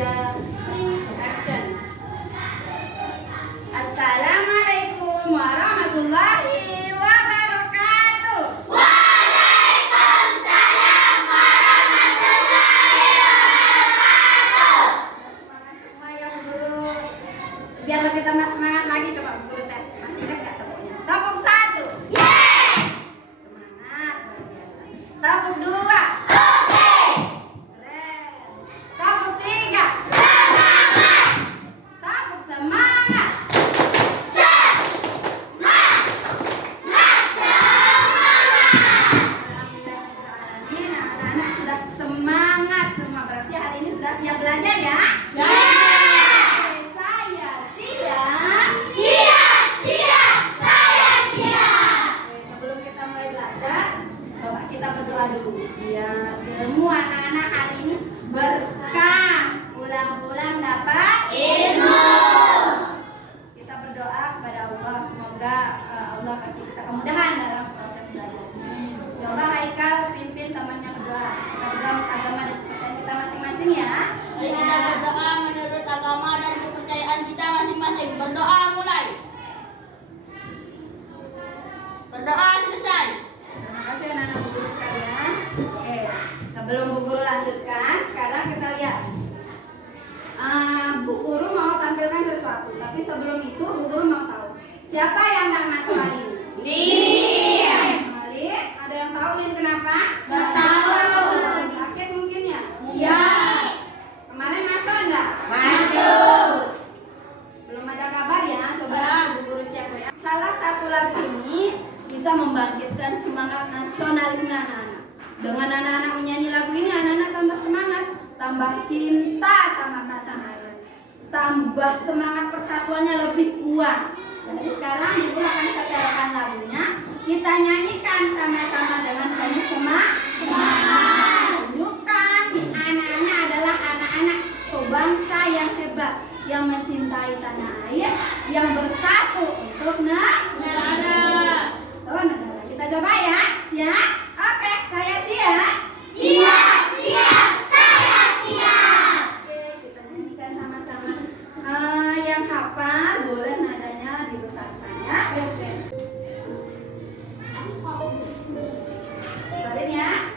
3, action. Assalamualaikum warahmatullahi wabarakatuh. Waalaikumsalam warahmatullahi wabarakatuh. Semangat semua ya Bu Guru. Biar lebih tambah semangat lagi, coba Bu Guru tes. Masih ingat gak tepuknya? Tepuk 1. Yes. Semangat luar biasa. Tepuk 2. Siap belajar ya? Siap. Saya siap. Siap. Saya siap. Sebelum kita mulai belajar, coba kita berdoa dulu. Biar ilmu anak-anak hari ini berkah. Pulang-pulang dapat Ilmu. Kita berdoa kepada Allah, semoga Allah kasih kita kemudahan dalam proses belajar. Coba Haikal pimpin temannya berdoa. Kita berdoa agama dan kepercayaan kita masing-masing ya. Mari kita berdoa menurut agama dan kepercayaan kita masing-masing. Berdoa mulai. Berdoa selesai. Terima kasih anak-anak Bu Guru sekalian. Oke, sebelum Bu Guru lanjutkan, sekarang kita lihat. Bu Guru mau tampilkan sesuatu, tapi sebelum itu Bu Guru mau tahu siapa yang nggak masuk hari ini? Lin. Lin, ada yang tahu Lin kenapa? Nggak tahu. Sakit mungkin ya? Iya. Kemarin masuk enggak? Masuk. Belum ada kabar ya, coba nanti Bu Guru cek ya. Salah satu lagu ini bisa membangkitkan semangat nasionalisme anak-anak. Dengan anak-anak menyanyi lagu ini, anak-anak tambah semangat, tambah cinta sama tanah air, tambah semangat persatuannya lebih kuat. Jadi sekarang Ibu akan setelkan lagunya, kita nyanyikan sama-sama dengan penuh semangat. Tunjukkan anak-anak adalah anak-anak bangsa yang hebat, yang mencintai tanah air, yang bersatu untuk negara. Kita coba ya, siap? Oke, saya siap. Siap. Saya siap. Oke, kita nyanyikan sama-sama. Yang hafal boleh nadanya dibesarkan ya. Besarin ya.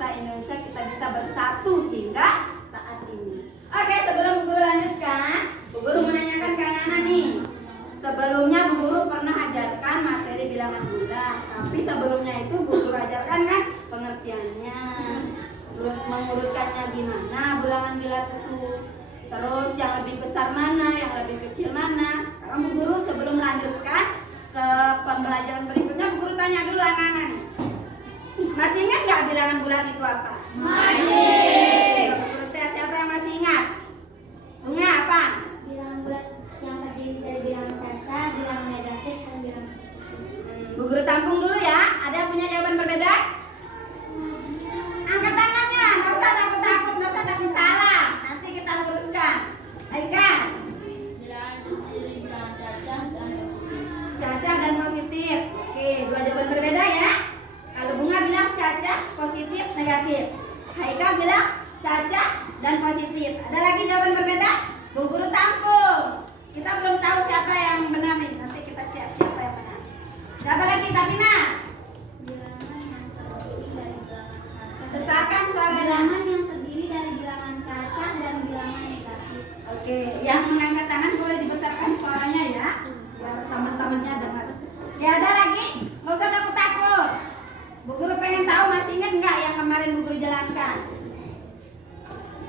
bangsa Indonesia kita bisa bersatu hingga saat ini. Oke, sebelum Bu Guru lanjutkan, Bu Guru menanyakan ke anak-anak nih. Sebelumnya Bu Guru pernah ajarkan materi bilangan bulat, tapi sebelumnya itu Bu Guru ajarkan kan pengertiannya, terus mengurutkannya gimana bilangan bulat itu, terus yang lebih besar mana, yang lebih kecil mana. Sekarang Bu Guru sebelum melanjutkan ke pembelajaran berikutnya, Bu Guru tanya dulu anak-anak nih. Masih ingat nggak bilangan bulat itu apa? Masih. Bu Guru tes, siapa yang masih ingat? Bunga apa? Bilangan bulat yang terdiri dari bilangan caca, bilangan negatif, dan bilangan positif. Bu Guru tampung dulu ya. Ada yang punya jawaban berbeda? Angkat tangannya, nggak usah takut-takut, nggak usah takut salah. Nanti kita luruskan. Aika, Bilangan terdiri bilangan cacah dan positif. cacah dan positif. Oke, dua jawaban berbeda ya. Kalau Bunga bilang cacah, positif, negatif. Haikal bilang cacah dan positif. Ada lagi jawaban berbeda? Bu Guru tampung. Kita belum tahu siapa yang benar nih. Nanti kita cek siapa yang benar. Siapa lagi, Sabina? Bilangan yang terdiri dari bilangan caca. Besarkan suaranya. Bilangan yang terdiri dari bilangan caca dan bilangan negatif. Oke, yang mengangkat tangan boleh dibesarkan suaranya ya, biar teman-temannya dengar. Ya ada lagi, nggak usah takut-takut. Bu Guru pengen tahu masih ingat nggak yang kemarin Bu Guru jelaskan?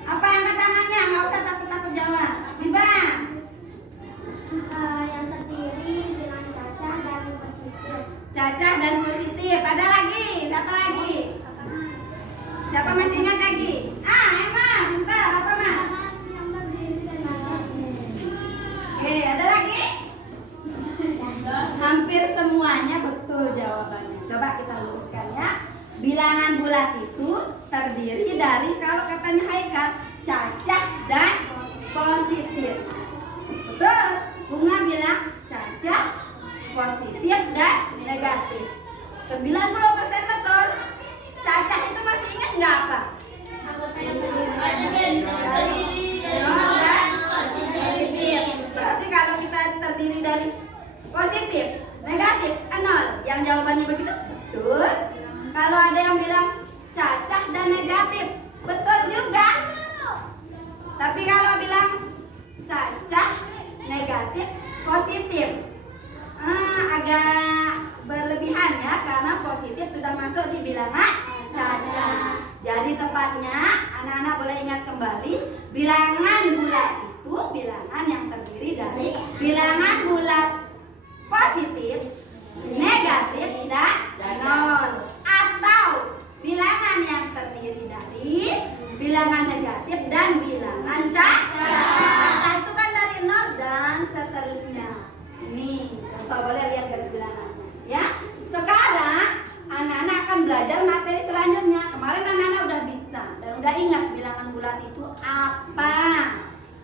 Apa yang angkat tangannya? Nggak usah takut-takut jawab. Bibang, Yang terdiri bilangan caca dan positif. cacah dan positif. Ada lagi? Siapa lagi? Siapa masih ingat lagi? Emma, bentar, apa mah? Yang terdiri dari negatif. Oke, ada lagi? Hampir semuanya betul jawabannya. Coba kita luruskan ya. Bilangan bulat itu terdiri dari, kalau katanya Haikal, cacah dan positif. Betul. Bunga bilang cacah, positif dan negatif. 90% betul. Cacah itu masih ingat nggak apa? Terdiri dari Nol dan positif. positif. Berarti kalau kita terdiri dari positif, negatif, nol. Yang jawabannya begitu betul. Kalau ada yang bilang cacah dan negatif, betul juga. Tapi kalau bilang cacah, negatif, positif, agak berlebihan ya, karena positif sudah masuk di bilangan cacah. Jadi tepatnya anak-anak boleh ingat kembali, bilangan bulat itu bilangan yang terdiri dari bilangan bulat positif, negatif, dan nol. Atau bilangan yang terdiri dari bilangan negatif dan bilangan cacah. Cacah itu kan dari nol dan seterusnya. Ini, Bapak boleh lihat garis bilangannya ya. Sekarang anak-anak akan belajar materi selanjutnya. Kemarin anak-anak udah bisa dan udah ingat bilangan bulat itu apa.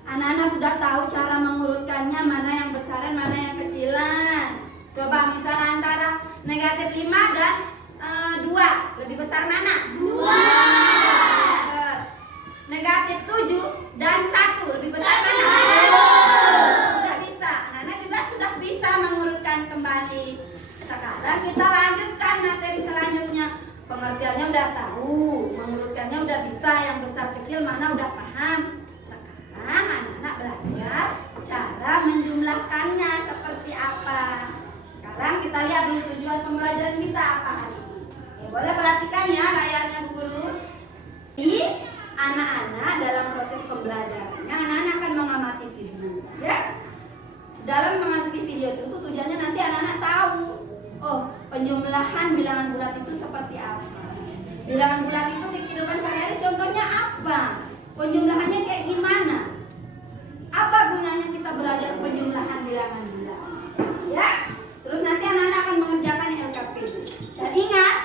Anak-anak sudah tahu cara mengurutkannya, mana yang besaran, mana yang kecilan. Coba misalnya antara negatif 5 dan 2, lebih besar mana? 2. Negatif 7 dan 1, lebih besar mana? 1. Sudah bisa. Anak-anak juga sudah bisa mengurutkan kembali. Sekarang kita lanjutkan materi selanjutnya. Pengertiannya udah tahu, mengurutkannya udah bisa, yang besar kecil mana udah paham. Sekarang anak-anak belajar cara menjumlahkannya seperti apa. Sekarang kita lihat dulu tujuan pembelajaran kita apa hari ini. Boleh perhatikan ya layarnya Bu Guru. Jadi anak-anak dalam proses pembelajarannya, anak-anak akan mengamati video ya. Dalam mengamati video itu tujuannya nanti anak-anak tahu, oh penjumlahan bilangan bulat itu seperti apa. Bilangan bulat itu di kehidupan sehari-hari contohnya apa, penjumlahannya kayak gimana, apa gunanya kita belajar penjumlahan bilangan bulat ya. Terus nanti anak-anak akan mengerjakan LKP. Dan ingat,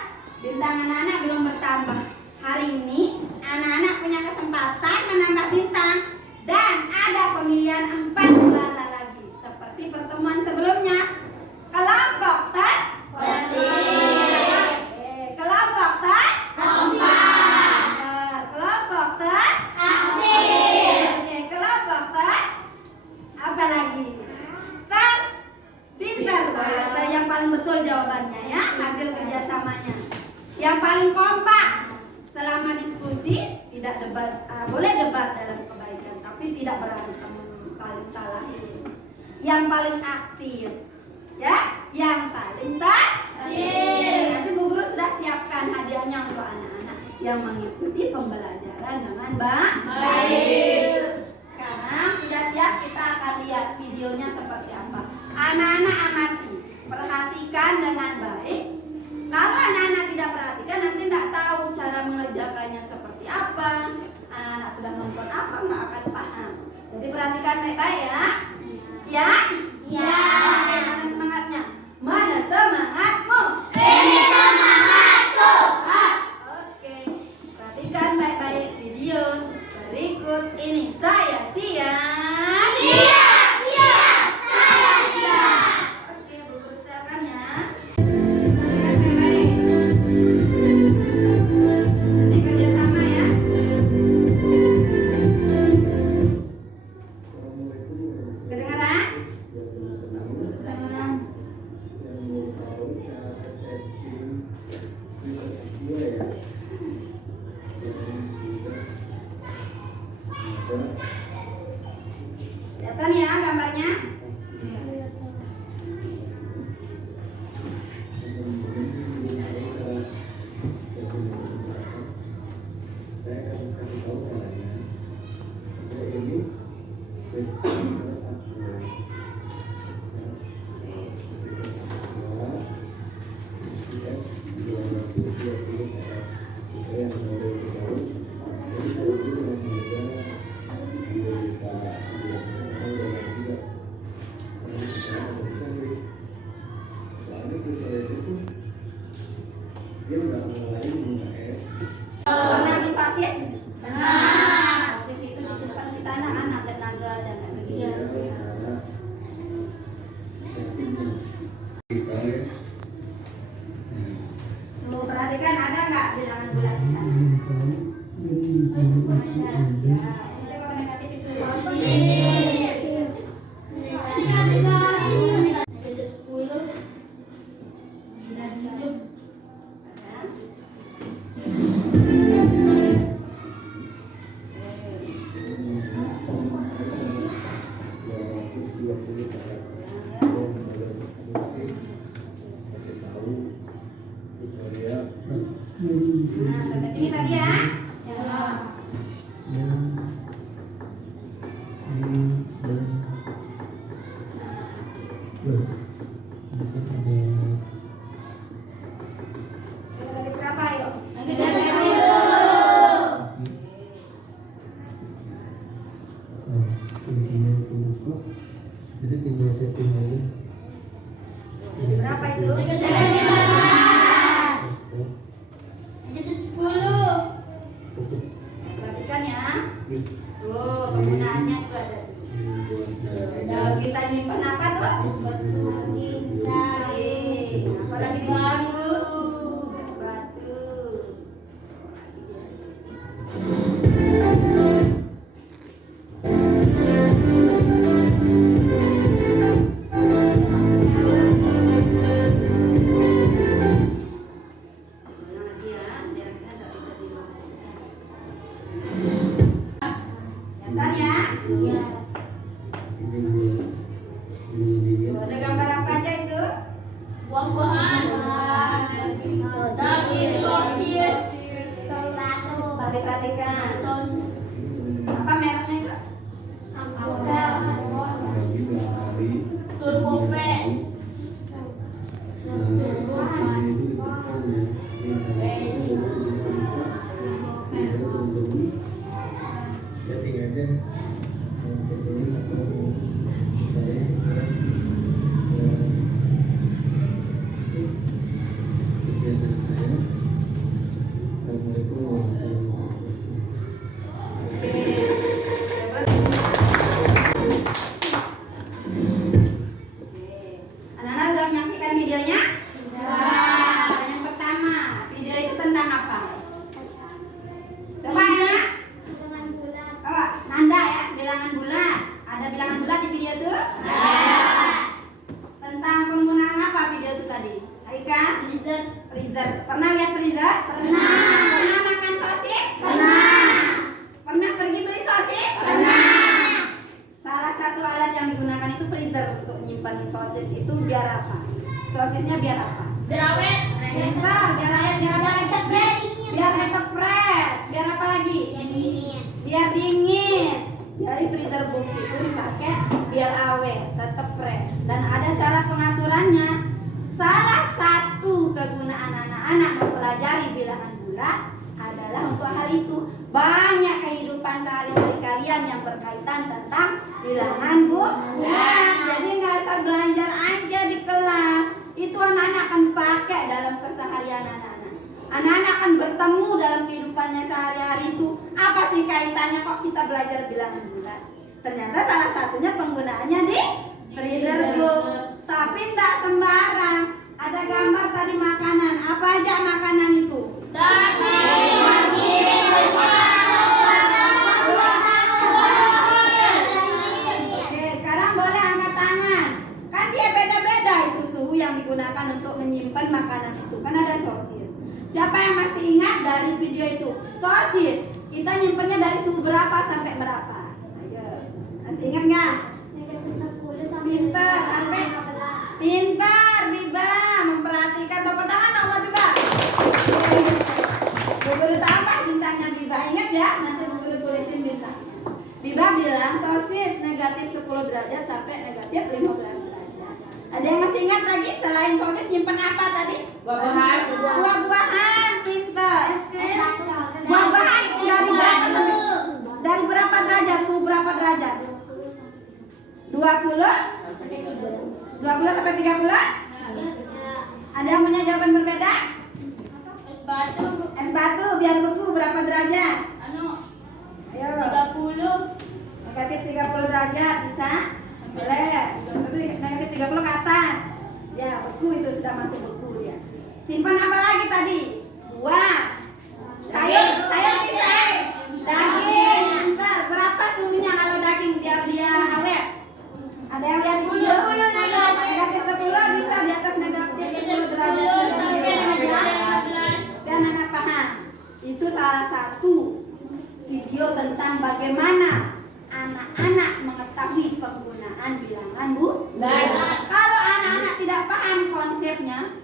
bintang anak-anak belum bertambah. Hari ini anak-anak punya kesempatan menambah bintang dan ada pemilihan 4 juara lagi seperti pertemuan sebelumnya. Kelompok kelompok kelompok kelompok apa lagi? Pintar. Yang paling betul jawabannya ya, hasil kerjasamanya. Yang paling kompak selama boleh debat dalam kebaikan, tapi tidak berantem saling salahin. Yang paling aktif, ya, yang paling aktif. Nanti Bu Guru sudah siapkan hadiahnya untuk anak-anak yang mengikuti pembelajaran dengan baik. Sekarang sudah siap, kita akan lihat videonya seperti apa. Anak-anak amati, perhatikan dengan baik. Kalau anak-anak tidak perhatikan, nanti tidak tahu cara mengerjakannya seperti apa. Anak-anak sudah nonton apa, nggak akan paham. Jadi perhatikan baik-baik ya. Siap? Siap. Oke, mana semangatnya? Mana semangatmu? Ini semangatku. Oke, perhatikan baik-baik video berikut ini. Saya siap. Oke, Bu Guru setelkan ya. Perhatikan baik-baik. Nanti kerjasama ya. Kedengaran? Kedengaran. Kelihatan ya gambarnya? Pernah di sosis? Sosis itu disimpan di sana kan, naga-naga dan lain-lain. Tuh, perhatikan ada nggak bilangan bulat di sana? Ya, positif apa negatif itu? Nah, sampai sini tadi ya. Negatif berapa yuk? Jadi tinggal setting aja. Jadi berapa itu? Perhatikan ya. Tuh, penggunaannya itu ada. Kalau kita nyimpan apa tuh? Apa lagi disimpan itu? Es batu. Ulang lagi ya, biar kita nggak bisa dibaca. Kelihatan ya? Tuh, ada gambar apa aja itu? Buah-buahan, daging, sosis, Perhatikan. sosis, Apa mereknya itu? turbo fat, Setting aja. Saya sekarang kegiatan saya. Assalamualaikum warahmatullahi wabarakatuh. Anak-anak sudah menyaksikan videonya? Yang pertama, video itu tentang apa? Coba ya. Oh, Nanda ya, bilangan bulat. Ada bilangan bulat di video itu? Tentang penggunaan apa video itu tadi? Aika? Freezer. Pernah lihat freezer? Pernah makan sosis? Pernah. itu freezer untuk nyimpan sosis itu biar apa? Sosisnya biar apa? Biar awet. Pintar, biar awet, biar apa lagi? Biar tetap fresh. Biar apa lagi? Biar dingin. Dari freezer box itu dipakai biar awet, tetap fresh. Dan ada cara pengaturannya. Salah satu kegunaan anak-anak mempelajari bilangan bulat adalah untuk hal itu. Banyak kehidupan sehari-hari kalian yang berkaitan tentang bilangan bulat. Jadi nggak usah belajar aja di kelas. Itu anak-anak akan pakai dalam keseharian anak-anak. Anak-anak akan bertemu dalam kehidupannya sehari-hari itu. Apa sih kaitannya kok kita belajar bilangan bulat? Ternyata salah satunya penggunaannya di freezer box. Tapi tidak sembarang. Ada gambar tadi makanan. Apa aja makanan itu? Oke, sekarang boleh angkat tangan. Kan dia beda-beda itu suhu yang digunakan untuk menyimpan makanan itu. Kan ada sosis. Siapa yang masih ingat dari video itu? Sosis. Kita nyimpannya dari suhu berapa sampai berapa? Ayo. Masih ingat nggak? Pintar sampai pintar, Biba. Memperhatikan tepuk tangan dong buat Biba. Bu Guru tambah bintangnya Biba. Ingat ya, nanti Bu Guru tulisin bintang. Biba bilang sosis negatif 10 derajat sampai negatif 15 derajat. Ada yang masih ingat lagi selain sosis nyimpen apa tadi? Buah-buahan. Buah-buahan, pintar. Buah-buahan dari berapa derajat? Suhu berapa derajat? 20 sampai 30? Ada yang punya jawaban berbeda? Es batu biar beku berapa derajat? Ayo. 30. Negatif 30 derajat bisa? Boleh. Tapi negatif 30 ke atas. Ya, beku itu sudah masuk beku ya. Simpan apa lagi tadi? Buah. Sayur bisa. Daging. Ntar berapa suhunya kalau daging biar dia awet? Ada yang lihat video? Negatif 10 bisa di atas negatif 10 derajat. Dan anak paham. Itu salah satu video tentang bagaimana anak-anak mengetahui penggunaan bilangan bulat. Kalau anak-anak tidak paham konsepnya,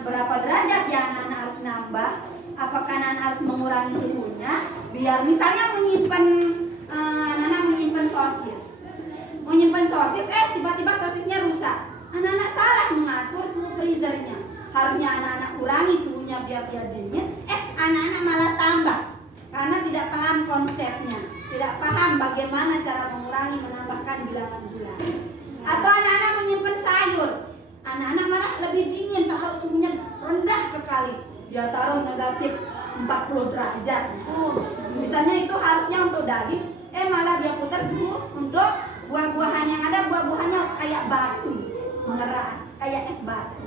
berapa derajat yang anak-anak harus nambah, apakah anak-anak harus mengurangi suhunya, biar misalnya anak-anak menyimpan sosis, tiba-tiba sosisnya rusak. Anak-anak salah mengatur suhu freezernya. Harusnya anak-anak kurangi suhunya biar dingin, anak-anak malah tambah. Karena tidak paham konsepnya, tidak paham bagaimana cara mengurangi menambahkan bilangan bulat. Atau anak-anak menyimpan sayur, anak-anak malah lebih dingin, taruh suhunya rendah sekali, dia taruh negatif 40 derajat. Misalnya itu harusnya untuk daging, malah dia putar suhu untuk buah-buahan yang ada, buah-buahannya kayak batu, mengeras, kayak es batu.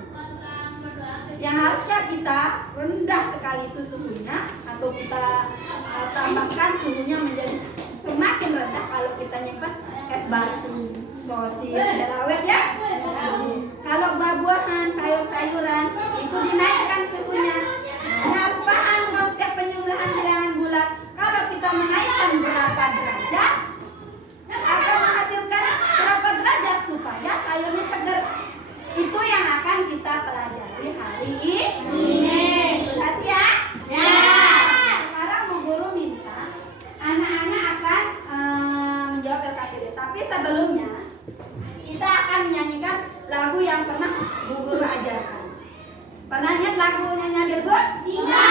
Yang harusnya kita rendah sekali itu suhunya, atau kita tambahkan suhunya menjadi semakin rendah kalau kita nyimpan es batu, sosis, dan awet ya. Kalau buah-buahan, sayur-sayuran itu dinaikkan suhunya. Anda harus paham konsep penyembelihan bilangan bulat. Kalau kita menaikkan berapa derajat, akan menghasilkan berapa derajat supaya sayurnya segar. Itu yang akan kita pelajari hari ini. Sudah siap? Ya. Sekarang Bu Guru minta anak-anak akan menjawab LKPD. Tapi sebelumnya kita akan menyanyikan lagu yang pernah Bu Guru ajarkan. Pernah ingat lagu Nyonya Bilbut? Iya.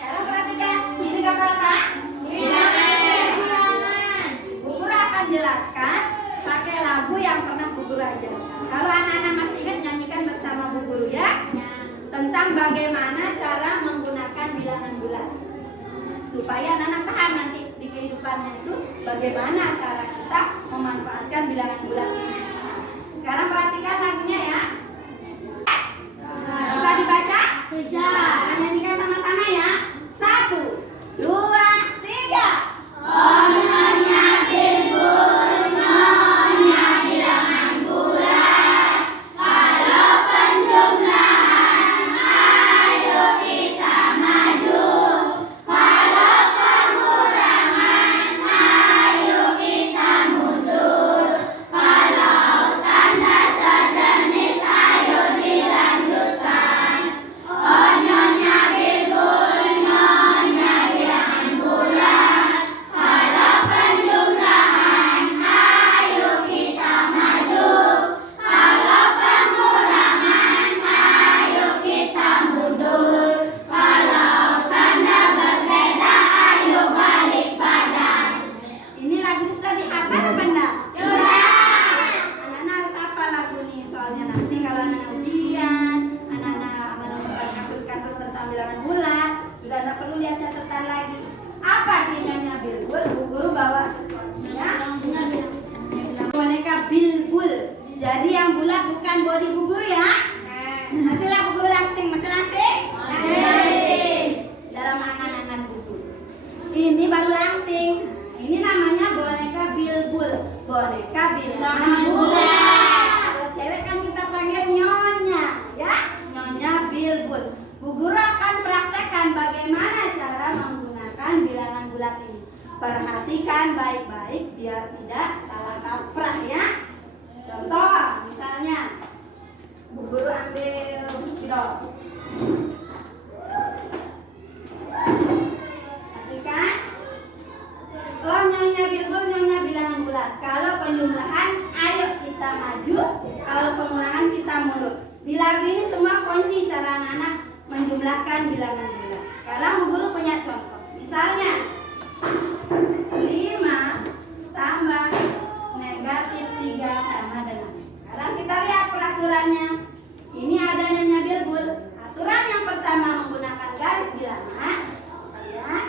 Sekarang perhatikan, ini gambar apa? Bilangan. Bu Guru akan jelaskan pakai lagu yang pernah Bu Guru ajarkan. Kalau anak-anak masih ingat, nyanyikan bersama Bu Guru ya, tentang bagaimana cara menggunakan bilangan bulat, supaya anak-anak paham nanti di kehidupannya itu bagaimana cara kita memanfaatkan bilangan bulat ini. Sekarang perhatikan lagunya ya. Bisa dibaca? Bisa. Kita nyanyikan sama-sama ya. 1, 2, 3. Oh Nyonya Bilbut, Nyonya bilangan bulat. Kalau penjumlahan, ayo kita maju. Kalau pengurangan, ayo kita mundur. body Bu Guru ya. Masih lah Bu Guru langsing, masih langsing? Masih. Dalam angan-angan Bu Guru. Ini baru langsing. Ini namanya boneka Bilbul. Boneka bilangan bulan. Kalau cewek kan kita panggil nyonya, ya. Nyonya Bilbul. Bu Guru akan praktekkan bagaimana cara menggunakan bilangan bulat ini. Perhatikan baik-baik biar tidak salah kaprah ya. Contoh, misalnya Bu Guru ambil spidol. Perhatikan. Oh, nyonya Bilbul, nyonya bilangan bulat. Kalau penjumlahan, ayo kita maju. Kalau pengulangan kita mundur. Di lagu ini semua kunci cara anak-anak menjumlahkan bilangan bulat. Sekarang Bu Guru punya contoh. Misalnya 5 tambah negatif 3 sama dengan. Sekarang kita lihat peraturannya. Ini ada nyonya Bilbul. Aturan yang pertama menggunakan garis bilangan. Lihat.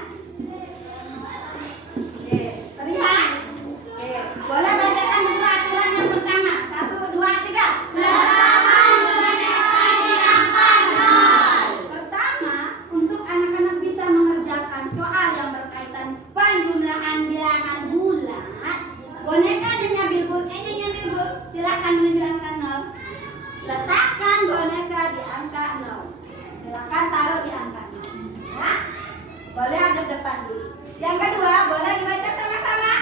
Oke, terlihat? Oke, boleh bacakan dulu aturan yang pertama. 1, 2, 3. Pertama, untuk anak-anak bisa mengerjakan soal yang berkaitan penjumlahan bilangan bulat, boneka nyonya Bilbul, silakan menunjuk angka 0. Letakkan boneka di angka 0. Silakan taruh di angka 0. Ya. Boleh hadap depan dulu. Yang kedua, boleh dibaca sama-sama.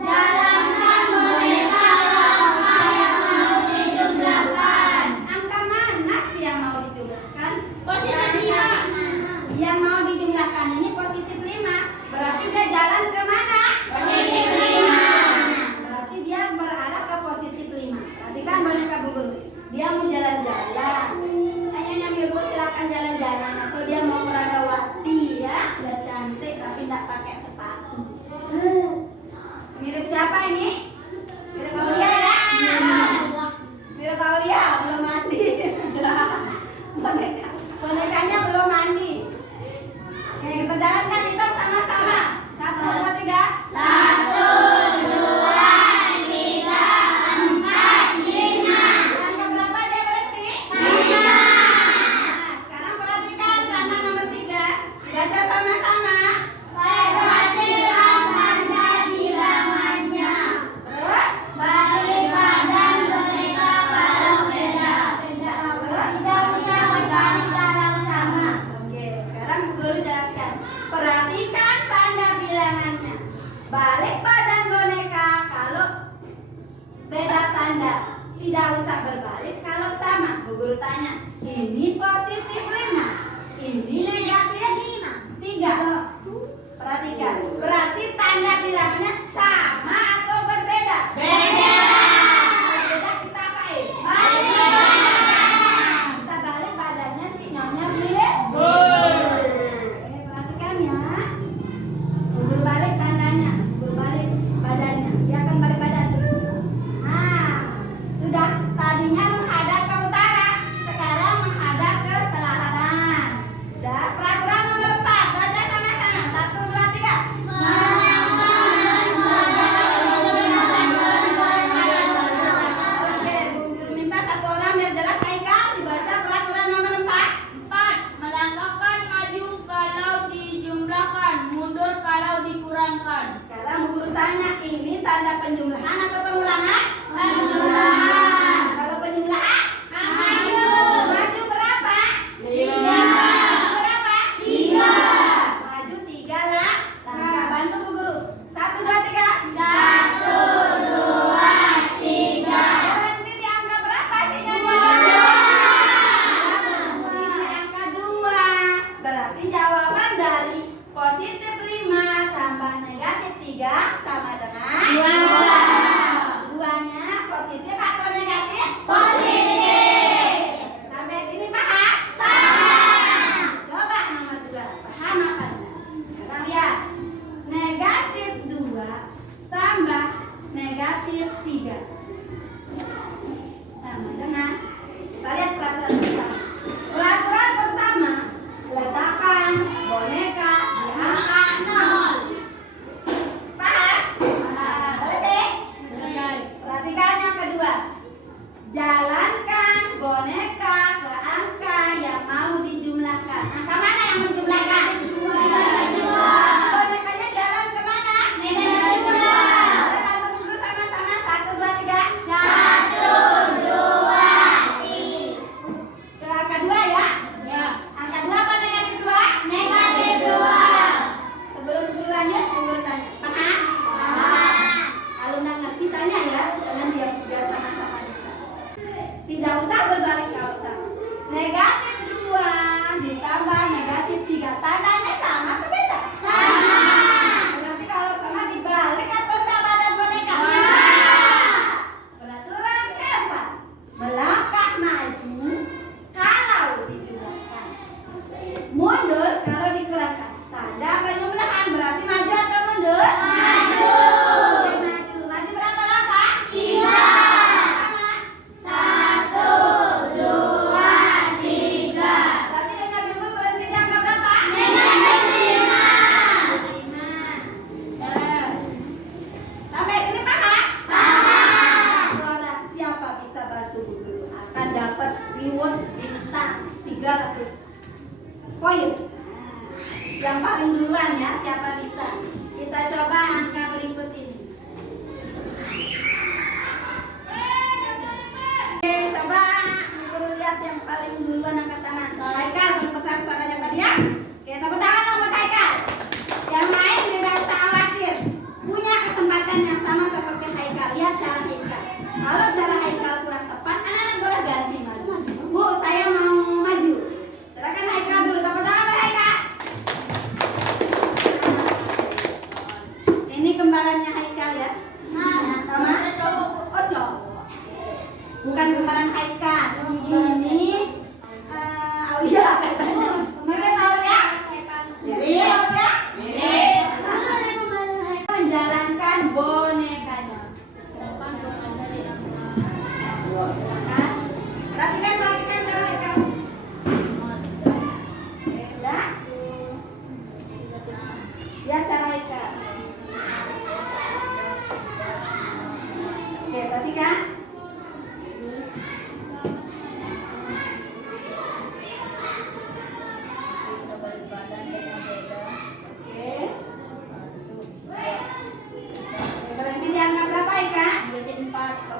Jalankan boneka angka yang mau dijumlahkan. Angka mana sih yang mau dijumlahkan? Positif 5. Yang mau dijumlahkan ini positif 5. Berarti dia jalan ke mana? Positif 5. Berarti dia berarah ke positif 5. Perhatikan boneka Bu Guru. Dia mau jalan-jalan. Nyonya Bilbul silakan jalan-jalan. Atau dia mau meragawati ya. Udah cantik tapi tidak pakai sepatu. Mirip siapa ini? Mirip Aulia ya? Mirip Aulia, belum mandi. Bonekanya belum mandi. Oke, kita jalankan itu sama-sama. 1, 2, 3. 1, 2, 3, 4, 5. Angka berapa dia berhenti? 5. Nah, sekarang perhatikan tanda nomor 3. Baca sama-sama. Perhatikan tanda bilangannya. Terus? Balik badan boneka kalau beda. Tidak bisa berbalik kalau sama. Oke, sekarang Bu Guru jelaskan. Perhatikan tanda bilangannya. Balik badan boneka kalau beda tanda. Tidak usah berbalik kalau sama. Bu Guru tanya, ini positif 5. Ini negatif 3. Perhatikan. Berarti tanda bilangannya sama atau berbeda? Beda. Kalau beda kita apain? Balik badan. Kita balik badannya si nyonya Bilbul. Oke, perhatikan ya. Guru balik tandanya, guru balik badannya. Dia akan balik badan. Nah, sudah tadinya menghadap ke utara, sekarang menghadap ke selatan. Udah, peraturan nomor 4. Baca sama-sama. 1, 2, 3. Oke, Bu Guru minta satu orang biar jelas. Haikal dibaca peraturan nomor 4. 4. Melangkahkan maju kalau dijumlahkan, mundur kalau dikurangkan. Sekarang Bu Guru tanya, ini tanda penjumlahan atau pengulangan? Penjumlahan. Kalau penjumlahan? Maju. Maju berapa? 3. Maju berapa? 3. Maju 3 lah. Langkah bantu Bu Guru. 1, 2, 3. 1, 2, 3. Berhenti di angka berapa sih nyonya? Berhenti di angka 2. Berarti jawaban dari positif 5 tambah negatif 3 sama dengan 2. lihat cara Haikal. Kalau cara Haikal kurang tepat, anak-anak boleh ganti maju. Bu, saya mau maju. Serahkan Haikal dulu. Tepuk tangan buat Haikal. Ini kembarannya Haikal ya. Sama? Oh, cowok. Bukan kembaran Haikal. Ini Aulia katanya. Mungkin Aulia? Iya, Aulia? Menjalankan bonekanya. Kan? Perhatikan cara Haikal. Udah? Lihat cara Haikal. Oke, perhatikan. Oke. Berarti diangkat berapa Ika?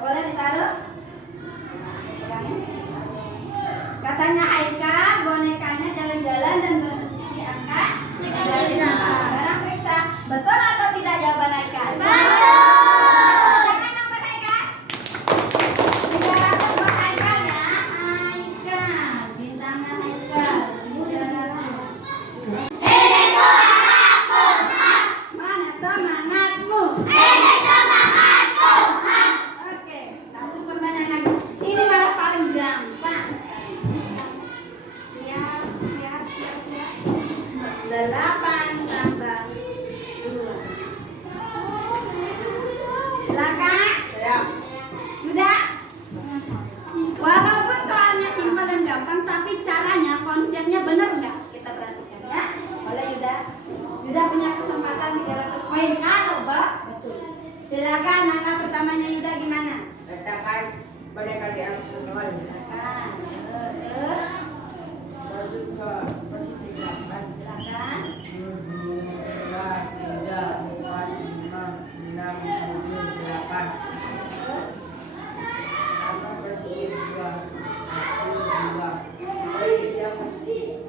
Boleh ditaruh? Pegangin. Katanya Aika, bonekanya jalan-jalan dan berhenti diangkat dari tempat. Sekarang periksa, betul atau tidak jawaban Aika? Jangan nomor Aika. 300 buat Aika ya. Aika, bintangnya Aika. Ini jalan-jalan. Mana semangatmu? Oke, satu pertanyaan lagi. Ini malah paling gampang. 8 tambah 2. Silakan. Udah? Walaupun soalnya simpel dan gampang, tapi caranya, konsepnya benar nggak? Kita perhatikan ya. Boleh Yuda? Yuda punya kesempatan 300 poin. Kalau betul. Silakan, langkah pertamanya Yuda gimana? Letakkan boneka di atas teman. Silakan. Terus, Maju ke posisi 8. silakan. 2, 3, 4, 5, 6, 7, 8. Terus, Apa posisi 2? 1, 2.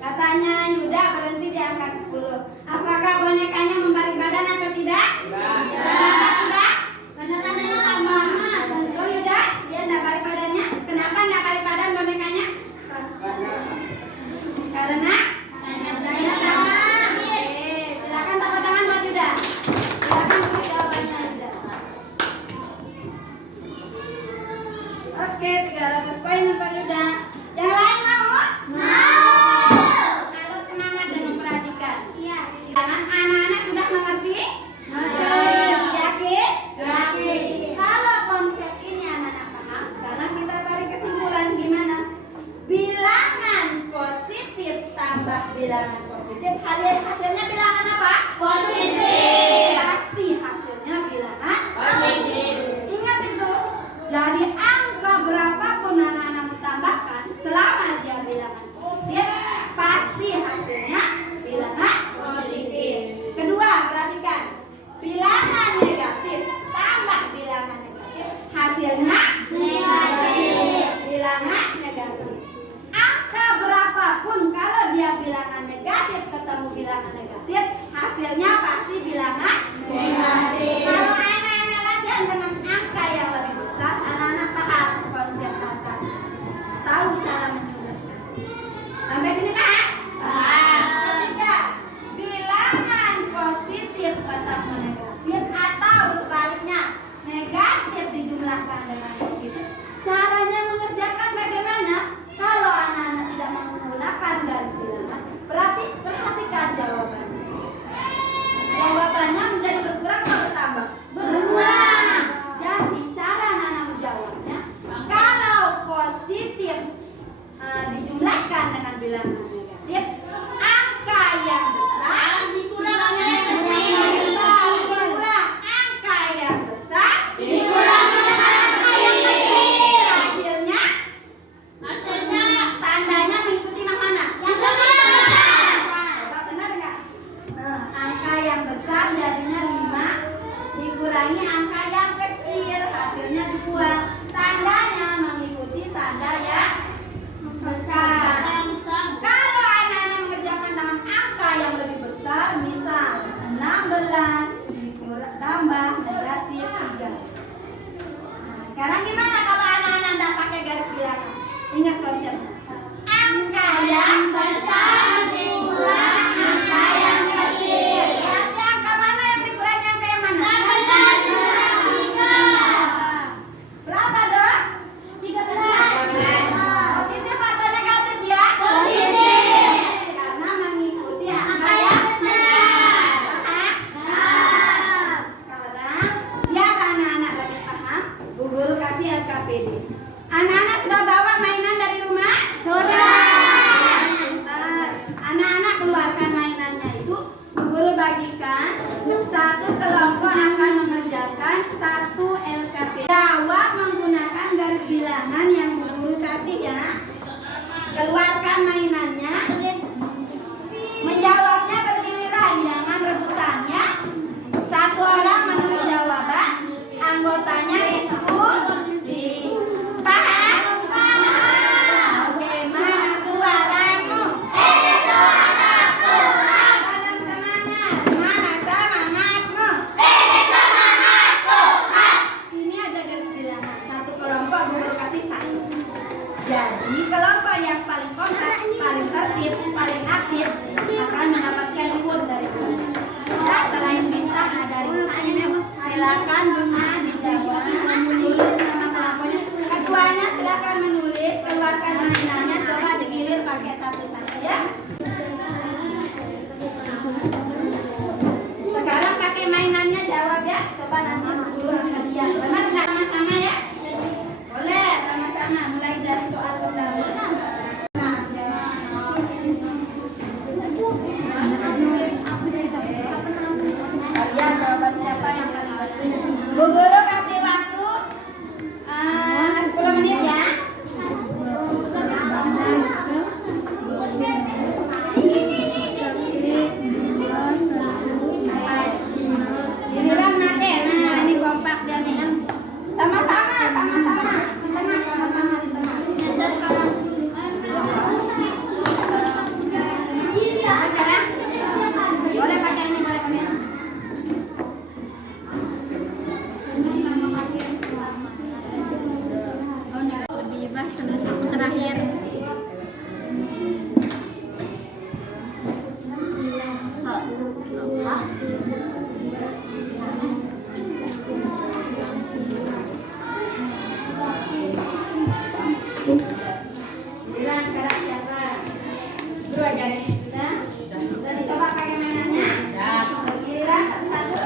katanya Yuda berhenti di angka 10. Apakah bonekanya membalik badan atau tidak? Enggak. Kenapa tidak? Karena tandanya sama. Betul Yuda? Dia tidak balik badannya. Kenapa tidak balik badan bonekanya? Karena tandanya sama. Oke, silakan tepuk tangan buat Yuda. Silakan tulis jawabannya Yuda. Oke, 300 poin untuk Yuda. Yang lain mau? Kalau semangat dan memperhatikan. Jangan anak-anak sudah mengerti? Yakin? Kalau konsep ini anak-anak paham, sekarang kita tarik kesimpulan gimana? Bilangan positif tambah bilangan positif, hasilnya bilangan apa? Pasti hasilnya bilangan positif. Ingat itu. Jadi angka berapapun anak-anak tambahkan, selama dia bilangan positif, pasti hasilnya bilangan positif. Kedua, perhatikan. Bilangan negatif tambah bilangan negatif, hasilnya negatif. Bilangan negatif. Angka berapapun kalau dia bilangan negatif ketemu bilangan Sekarang gimana kalau anak-anak nggak pakai garis bilangan? Ingat konsepnya. Angka yang besar dikurang angka yang kecil. Berarti angka mana yang dikurangi angka yang mana? 16 kurang 3. Berapa dong? 13. Positif atau negatif ya? Positif. Karena mengikuti angka yang besar. Paham? Sekarang biar anak-anak lebih paham, Bu Guru kasih LKPD. Anak-anak sudah bawa mainan dari rumah? Sudah. Pintar. Anak-anak keluarkan mainannya itu. Bu Guru bagikan. Satu kelompok akan mengerjakan satu LKPD. Jawab menggunakan garis bilangan yang Bu Guru kasih ya. Keluarkan mainannya. Menjawabnya bergiliran, jangan rebutan ya. Satu orang menulis jawaban, anggotanya diskusi. Paham? Oke, mana suaramu? Ini suaraku. Dalam semangat. Mana semangatmu? Ini semangatku. Ini ada garis bilangan. Satu kelompok Bu Guru kasih satu. Jadi kelompok yang paling kompak, paling tertib, paling aktif akan mendapatkan reward dari guru. Ya, selain bintang ada reward. Silakan Bunga dijawab, menulis nama kelompoknya. Keduanya silakan menulis, keluarkan mainannya, coba digilir pakai satu-satu ya. Sekarang pakai mainannya jawab ya. Coba nanti Bu Guru akan lihat. Benar nggak sama-sama ya? Boleh sama-sama mulai dari soal pertama. Kalian jawaban siapa yang paling benar? Bu Guru kasih waktu 10 menit ya. Giliran mati. Nah, ini kompak dia nih. Sama-sama, sama-sama. Di tengah, sama-sama di tengah. Sampai sekarang? Boleh pakai ini, boleh pakai ini. Lebih bebas terus aku terakhir. Bilang sekarang siapa? Bro ajarin. Sudah? Sudah dicoba pakai mainannya? Giliran satu-satu?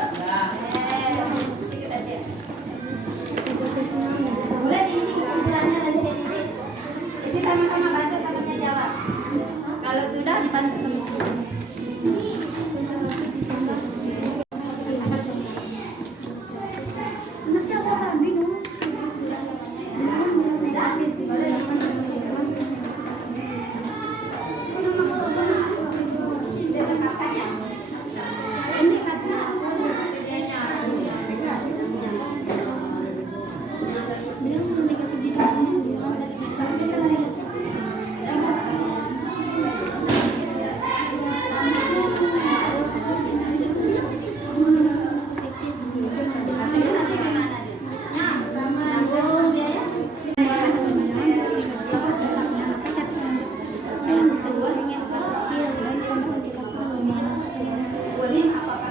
Sedikit aja. Boleh diisi kesimpulannya dan titik-titik. Isi sama-sama, bantu temannya jawab. Kalau sudah dibantu temannya. Hasilnya nanti gimana dia? Nyambung dia ya? Boleh apa-apa?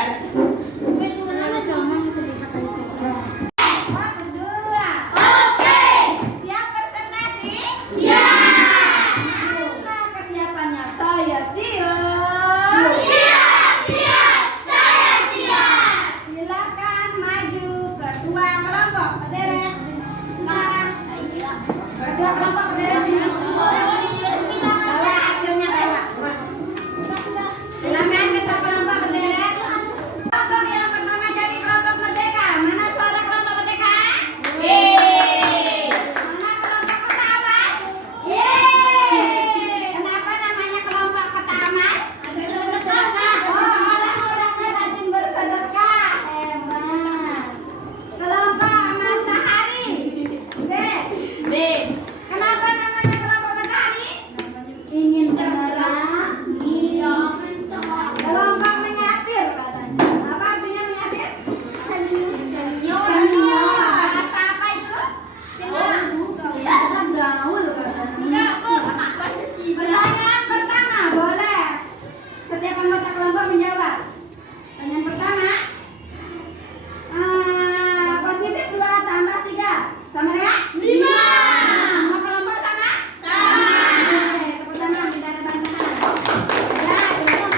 Satu, dua. Oke. Siap presentasi? Siap. Mana kesiapannya? Saya siap. Silakan maju kedua kelompok berdiri. Kedua kelompok berdiri. Bawa hasilnya bawa. Silakan kedua kelompok berdiri. Kelompok yang pertama jadi kelompok merdeka. Mana suara kelompok merdeka? Mana kelompok ketahanan? Kenapa namanya kelompok ketahanan? Orang-orangnya rajin bersedekah. Hebat. Kelompok matahari. B. Kenapa namanya kelompok matahari? Ingin beneran? Iya. Kelompok menyatir katanya. Apa artinya menyatir? Senior. Bahasa apa itu? Bahasa gaul katanya. Pertanyaan pertama, boleh setiap anggota kelompok menjawab. Pertanyaan pertama, positif 2 tambah 3 sama dengan 5. Semua kelompok sama? Oke, tepuk tangan, tidak ada bantahan. Ya, silakan.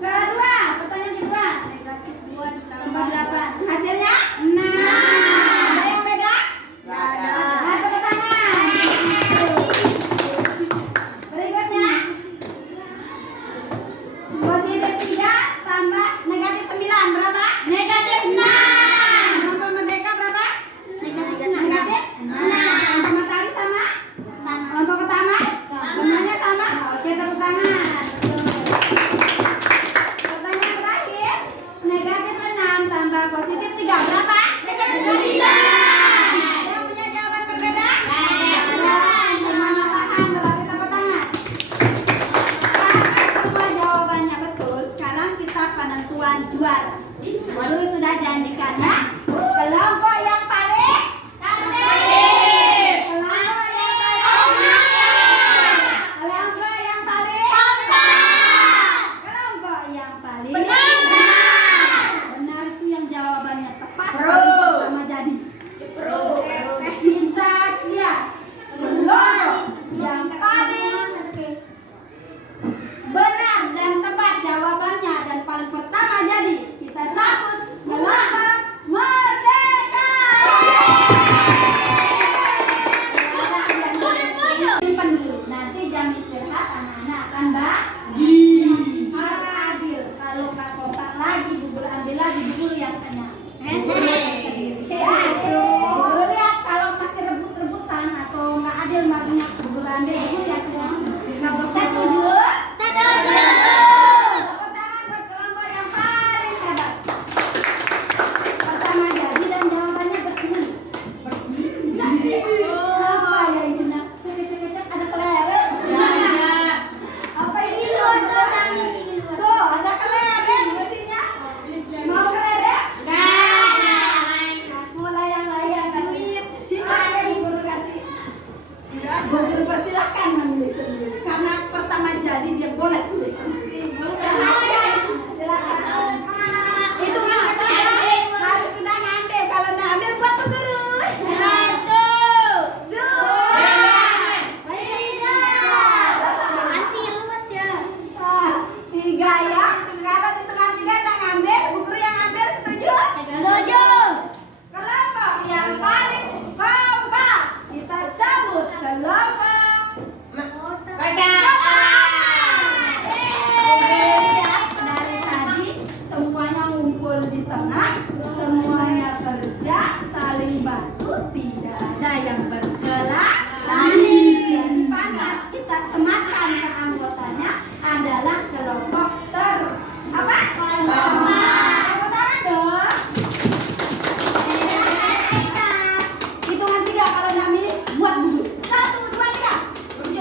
Kedua, pertanyaan kedua. Negatif 2 tambah 8. Hasilnya 6. Ada yang beda? Nah, tepuk tangan. Berikutnya, positif 3 tambah negatif 9 berapa? Negatif 6. Kelompok merdeka berapa? Negatif 6. Kelompok matahari sama? Kelompok utama? Semuanya sama? Oke, tepuk tangan. Pertanyaan terakhir, negatif 6 tambah positif 3 berapa? Negatif 9. Ada yang punya jawaban berbeda? Semuanya paham, berarti tepuk tangan. Karena semua jawabannya betul, sekarang kita penentuan juara. Dulu sudah janjikan ya. Kelompok yang paling kelompok yang paling kelompok yang paling benar itu yang jawabannya tepat. Sama jadi. Kita lihat kelompok yang paling benar dan tepat jawabannya dan paling pertama jadi kita sambut kelompok merdeka. Simpan dulu, nanti jam istirahat anak-anak akan harus adil. Kalau nggak kompak lagi, bubur ambil lagi bubur yang kenyang. Bubur lihat kalau masih rebut-rebutan atau nggak adil baginya bubur ambil bubur yang kenyang. Setuju? Setuju. Tepuk tangan buat kelompok yang paling hebat. Pertama jadi dan jawabannya betul. Apa ya isinya? Cek ada kelereng. Apa ini? Tuh ada kelereng isinya. Mau kelereng? Mulai yang layan duit. Oke, guru kasih. Guru persilahkan menulis sendiri. Karena pertama jadi dia boleh tulis sendiri. Silakan. Hitungan ketiga harus sudah ngambil. Kalau nggak ambil buat tuh guru. 1, 2, 3 ya. Kalau hitungan 3 tak ngambil, bu guru yang ambil setuju? Kelompok yang paling kompak kita sambut kelompok dari tadi semuanya ngumpul di tengah, semuanya kerja saling bantu, tidak ada yang berkelahi. Dan pantas kita sematkan ke anggotanya adalah kelompok apa? Tepuk tangan dong. Hitungan 3 kalau nggak milih buat bubur. 1, 2, 3. 1, 2,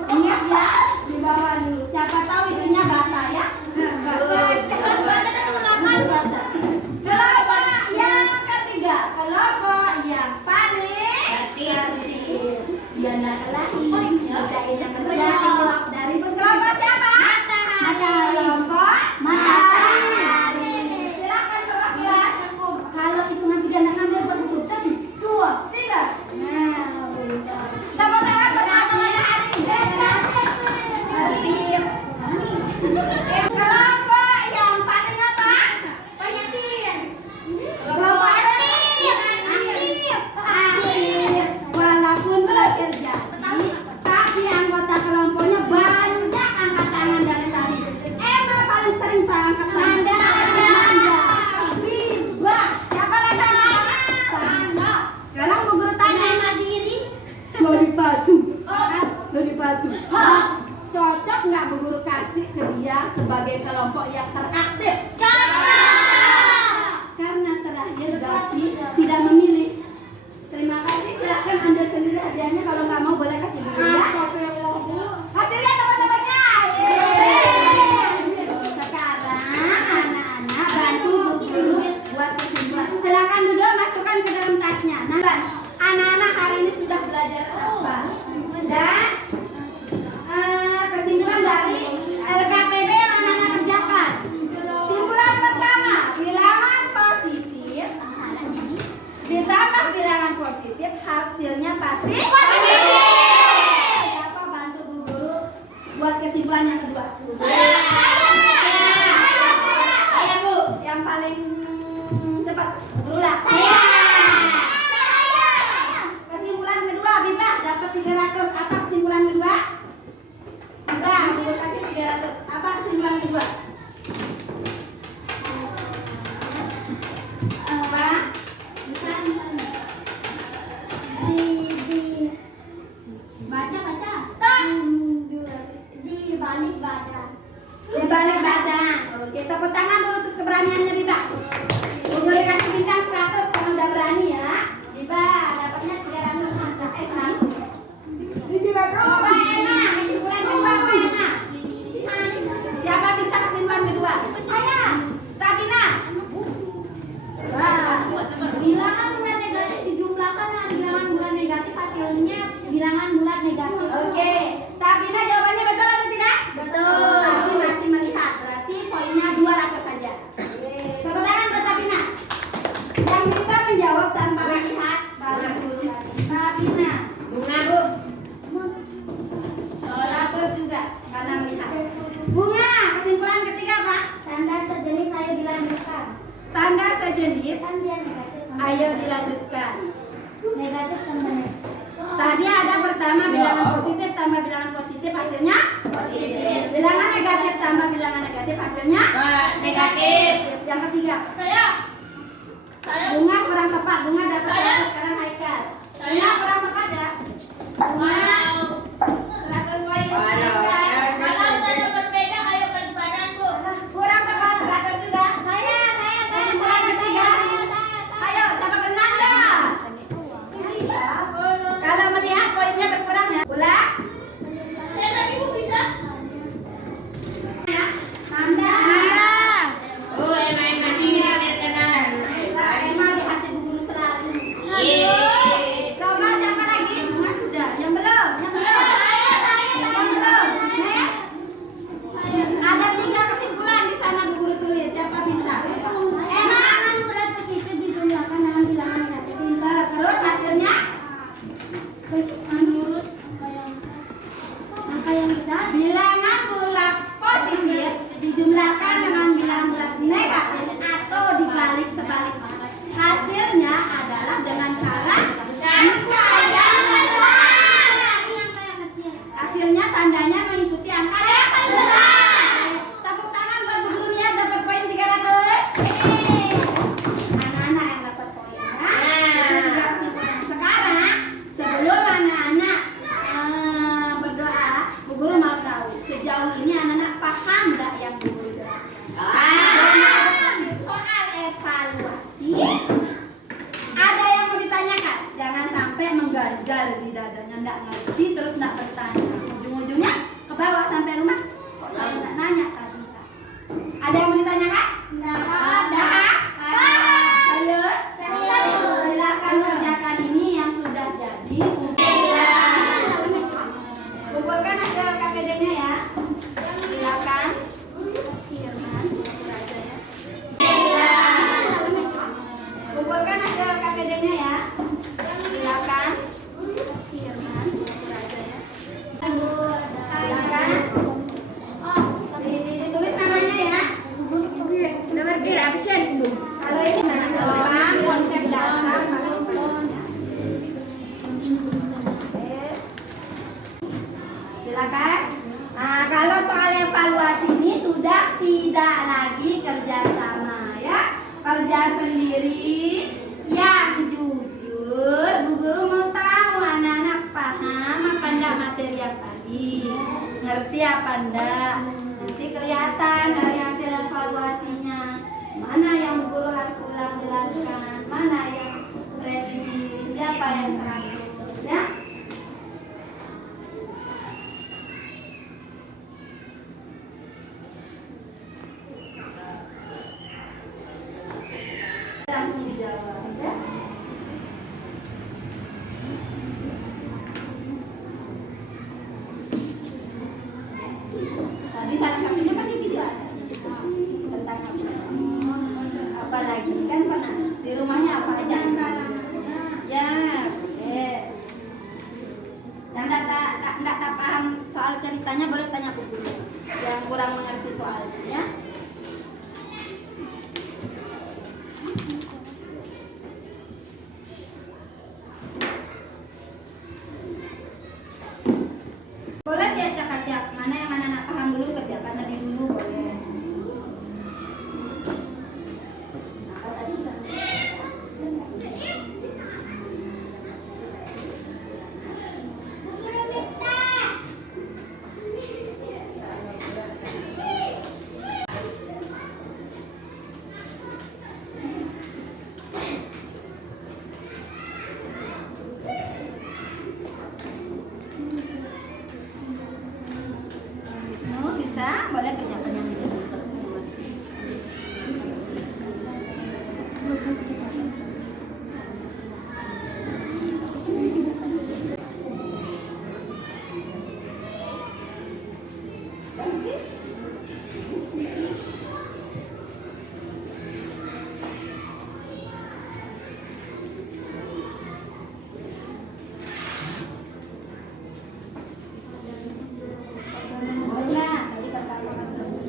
3. Ingat ya, di bawah dulu. Siapa tahu isinya bata ya. Kelompok yang ketiga, kelompok yang paling tertib. Dia nggak kelahi, kerjainnya kerja lebih patuh. Cocok nggak Bu Guru kasih ke dia sebagai kelompok yang teraktif? Karena terakhir Gati tidak memilih. Terima kasih, silakan ambil sendiri hadiahnya. Kalau nggak mau boleh kasih dulu ya. Hasilnya teman-temannya. Sekarang anak-anak bantu Bu Guru buat kesimpulan. Silakan duduk, masukkan ke dalam tasnya. Nah, anak-anak hari ini sudah belajar apa? Dan kesimpulan dari LKPD yang anak-anak kerjakan. Simpulan pertama, bilangan positif ditambah bilangan positif hasilnya pasti positif. Siapa bantu Bu Guru buat kesimpulan yang kedua? Ayo Bu, yang paling cepat berulang. Kesimpulan kedua, Bibah dapat 300. Apa kesimpulan kedua? Bibah, Bu Guru kasih 300. Apa kesimpulan kedua? Apa? Di balik badan. Oke, tepuk tangan dulu terus keberaniannya Bibah. Bu Guru kasih bintang 100 kalau udah berani ya. Bibah dapatnya 300. 100. Coba enak, kesimpulan kedua Bu enak. Siapa bisa kesimpulan kedua? Saya. Rabina. Wah. Bilangan bulat negatif dijumlahkan dengan bilangan bulat negatif, hasilnya bilangan bulat negatif. Oke, Tabina jawabannya betul atau tidak? Betul. Tapi masih melihat, berarti poinnya 200 saja. Tepuk tangan buat Tabina. Yang bisa menjawab tanpa melihat baru Bu. Tabina. Bunga Bu. 200 juga karena melihat. Bunga, kesimpulan ketiga Pak. Tanda sejenis ayo dilanjutkan. Tanda sejenis, Kan dia negatif. ayo dilanjutkan. Negatif tambah negatif. Tadi ada pertama bilangan positif tambah bilangan positif hasilnya positif. Bilangan negatif tambah bilangan negatif hasilnya Negatif. Yang ketiga, Saya. Bunga kurang tepat. Bunga dapat 100, sekarang Haikal. Bunga kurang tepat ya. Bunga 100 poin. Haikal. Kalau ada berbeda, ayo berbadan Bu. Kurang tepat 100 juga. Kesimpulan ketiga. Ayo siapa Fernanda? Kalau melihat poinnya berkurang ya. Ulang. Saya lagi Bu bisa. Ya. Tanda. Oh, emang ini ada kenalan. Emang di hati Bu Guru selalu. Yeay. Coba siapa lagi? Bunga sudah. Yang belum? Yang belum? Yang belum? Nek? Ada 3 kesimpulan di sana Bu Guru tulis. Siapa bisa? Bilangan bulat positif dijumlahkan dengan bilangan negatif. Pintar. Terus hasilnya? Menurut angka yang besar, Bilangan bulat positif dijumlahkan dengan bilangan bulat negatif atau dibalik sebaliknya. Hasilnya adalah dengan cara yang kecil. hasilnya tandanya mengikuti angka yang paling besar. Tepuk tangan buat Bu Guru Nia dapat poin 300. Anak-anak yang dapat poin ya. Sekarang sebelum anak-anak berdoa, Bu Guru mau tahu sejauh ini anak-anak paham nggak yang Bu Guru jelaskan? Soal evaluasi ada yang mau ditanyakan? Jangan sampai mengganjal di dadanya, nggak ngerti terus nggak bertanya. Ujung-ujungnya ke bawah sampai rumah. Kok saya nggak nanya tadi? Ada yang mau ditanyakan? Nggak Ada? Serius? Silakan kerjakan ini yang sudah jadi. Kumpulkan hasil KPD-nya ya. Silakan. Firman, aja ya. Kumpulkan hasil KPD-nya ya. Silakan. Firman, aja ya. Silakan. Ditulis namanya ya. Nomor absen Bu. Kalau ini paham konsep dasar masuk poinnya. Silakan. Nah, kalau soal evaluasi ini sudah tidak lagi kerjasama ya, kerja sendiri yang jujur. Bu Guru mau tahu anak-anak paham apa enggak materi yang tadi. lagi. Ngerti apa enggak? Nanti kelihatan dari hasil evaluasinya mana yang Bu Guru harus ulang jelaskan, mana yang revisi, siapa yang 100 ya. Langsung dijawab ya. Tadi salah satunya pasti video ada tentang apa lagi kan pernah di rumahnya apa aja ya. Yang nggak paham soal ceritanya boleh tanya Bu Guru yang kurang mengerti soalnya ya. Boleh diacak-acak mana yang anak paham dulu kerjakan tadi dulu boleh. Apa tadi? Semua bisa, boleh kerjakan yang ini dulu. Boleh, tadi pertama kan terus.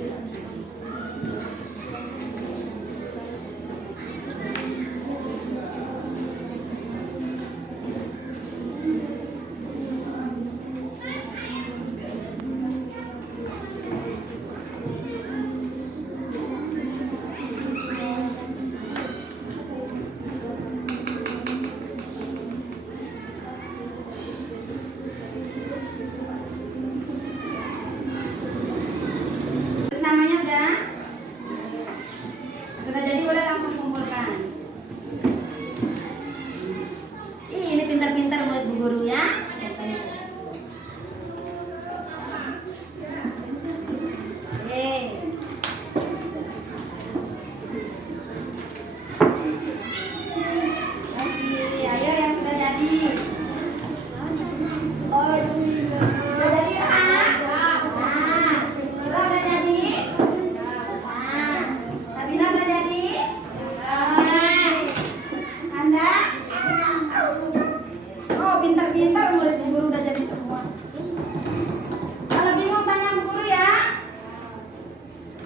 Terus namanya sudah jadi, boleh langsung kumpulkan. Ini pintar-pintar buat Bu Guru ya. Masih, ayo yang sudah jadi. Oh, sudah jadi ya? Nah, udah jadi. Nah, Nabila udah jadi. Anda? Oh, pintar-pintar murid Bu Guru udah jadi semua. Kalau bingung tanya Bu Guru ya.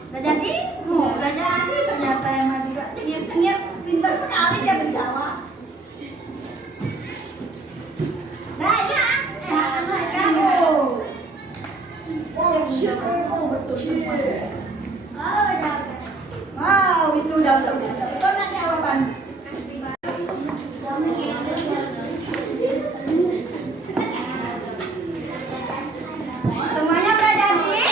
Udah jadi? Oh, udah jadi ternyata emang juga cengir-cengir, pintar sekali dia menjawab. Banyak, kamu. Oh, betul semua. Wow, wisuda udah. Itu nak jawaban. Semuanya udah jadi?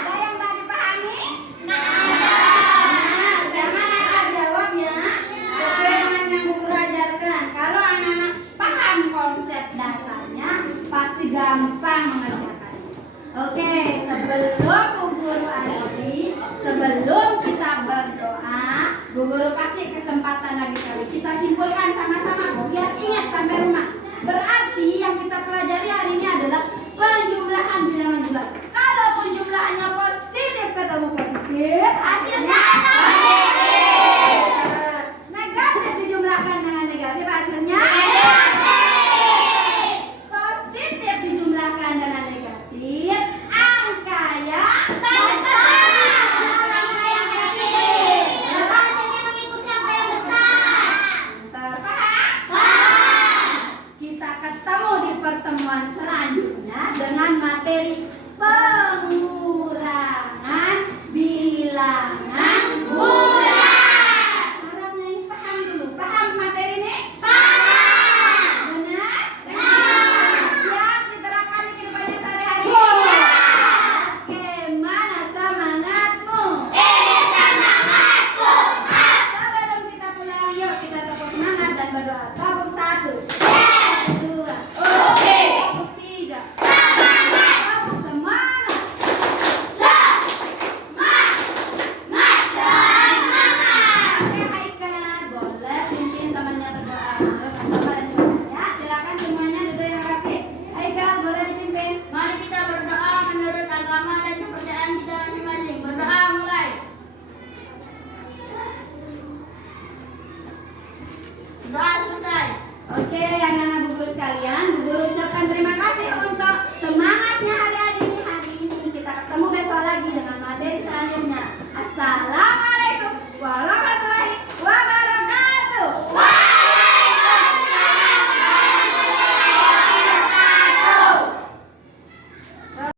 Ada yang tak dipahami? Nah, jangan asal jawab ya. Sesuai dengan yang Bu Guru ajarkan. Kalau anak-anak paham konsep dasarnya, pasti gampang mengerjakannya. Oke, sebelum Bu Guru akhiri, sebelum kita berdoa, Bu Guru kasih kesempatan lagi kali. Kita simpulkan sama-sama biar ingat sampai rumah. Berarti yang kita pelajari hari ini adalah penjumlahan bilangan bulat. Kalau penjumlahannya positif ketemu positif, hasilnya positif. Negatif dijumlahkan dengan negatif, hasilnya negatif. Positif dijumlahkan dengan negatif, angka yang besar. Angka yang kecil. Hasilnya mengikuti angka yang besar. Paham? Kita ketemu di pertemuan selanjutnya. Oke, anak-anak Bu Guru sekalian, Bu Guru ucapkan terima